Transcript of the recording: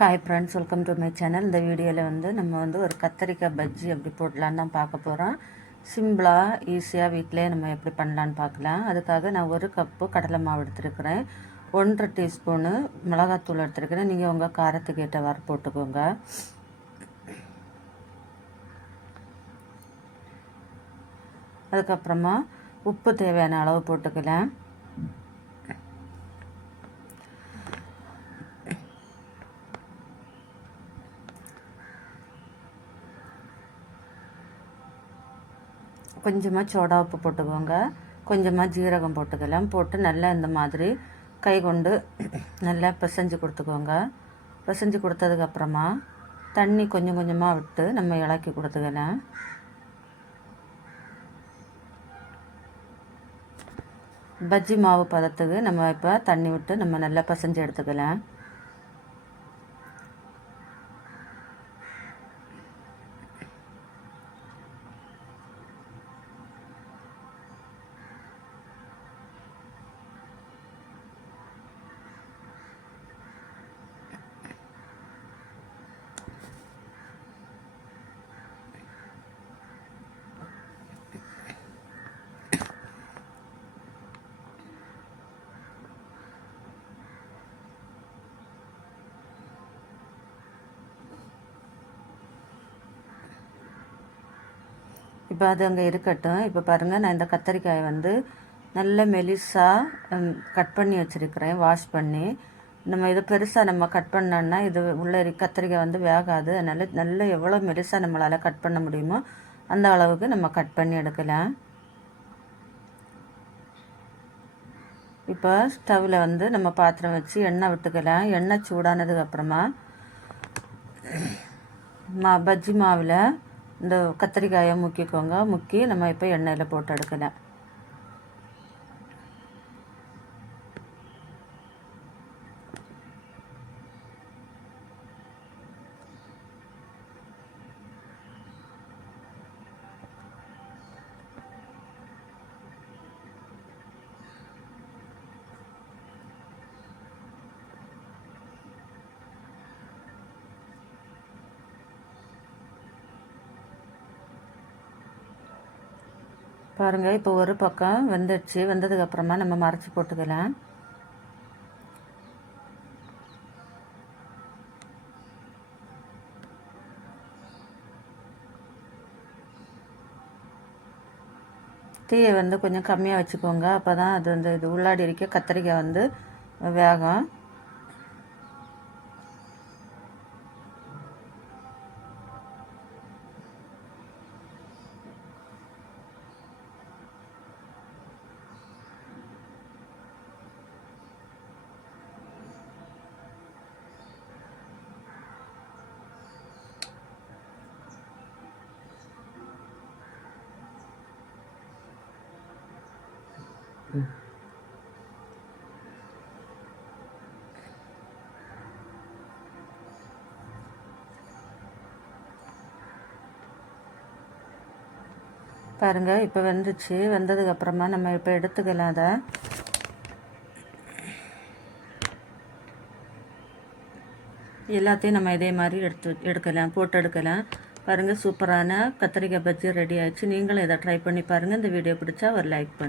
Hi friends, welcome to my channel. இந்த வீடியோவில் நம்ம ஒரு கத்தரிக்காய் பஜ்ஜி எப்படி போடலான்னு தான் பார்க்க போகிறோம். சிம்பிளாக ஈஸியாக வீட்டிலே நம்ம எப்படி பண்ணலான்னு பார்க்கலாம். அதுக்காக நான் 1 கப்பு கடலை மாவு எடுத்துருக்கிறேன். 1.5 டீஸ்பூனு மிளகாத்தூள் எடுத்துருக்கிறேன். நீங்கள் உங்கள் காரத்துக்கு ஏற்றவாறு போட்டுக்கோங்க. அதுக்கப்புறமா உப்பு தேவையான அளவு போட்டுக்கலாம். கொஞ்சமாக சோடா உப்பு போட்டுக்கோங்க. கொஞ்சமாக ஜீரகம் போட்டுக்கலாம். போட்டு நல்லா இந்த மாதிரி கை கொண்டு நல்லா பிசைஞ்சு கொடுத்துக்கோங்க. பிசைஞ்சு கொடுத்ததுக்கப்புறமா தண்ணி கொஞ்சம் கொஞ்சமாக விட்டு நம்ம இளக்கி கொடுத்துக்கலாம். பஜ்ஜி மாவு பதத்துக்கு நம்ம இப்போ தண்ணி விட்டு நம்ம நல்லா பிசைஞ்சு எடுத்துக்கலாம். இப்போ அது அங்கே இருக்கட்டும். இப்போ பாருங்கள், நான் இந்த கத்தரிக்காயை நல்ல மெலிசாக கட் பண்ணி வச்சுருக்கிறேன். வாஷ் பண்ணி நம்ம இதை பெருசாக நம்ம கட் பண்ணோன்னா இது உள்ள கத்தரிக்காய் வேகாது. அதனால் நல்ல எவ்வளோ மெலிசாக நம்மளால் கட் பண்ண முடியுமோ அந்த அளவுக்கு நம்ம கட் பண்ணி எடுக்கலாம். இப்போ ஸ்டவ்வில் நம்ம பாத்திரம் வச்சு எண்ணெய் விட்டுக்கலாம். எண்ணெய் சூடானதுக்கப்புறமா பஜ்ஜி மாவில் இந்த கத்திரிக்காயை முக்கிக்கோங்க. முக்கி நம்ம இப்போ எண்ணெயில் போட்டு எடுக்கலாம். பாருங்கள், இப்போ ஒரு பக்கம் வெந்துடுச்சு. வெந்ததுக்கப்புறமா நம்ம மறைச்சி போட்டுக்கலாம். தீயை கொஞ்சம் கம்மியாக வச்சுக்கோங்க. அப்போ தான் அது இது உள்ளாடி இருக்க கத்திரிக்காய் வேகும். பாருங்கள், இப்போ வெந்துச்சு. வெந்ததுக்கப்புறமா நம்ம இப்போ எடுத்துக்கலாம். அதை எல்லாத்தையும் நம்ம இதே மாதிரி எடுக்கலாம், போட்டு எடுக்கலாம். பாருங்கள், சூப்பரான கத்திரிக்காய் பஜ்ஜி ரெடி ஆயிடுச்சு. நீங்களும் இதை ட்ரை பண்ணி பாருங்கள். இந்த வீடியோ பிடிச்சா ஒரு லைக் பண்ணுங்கள்.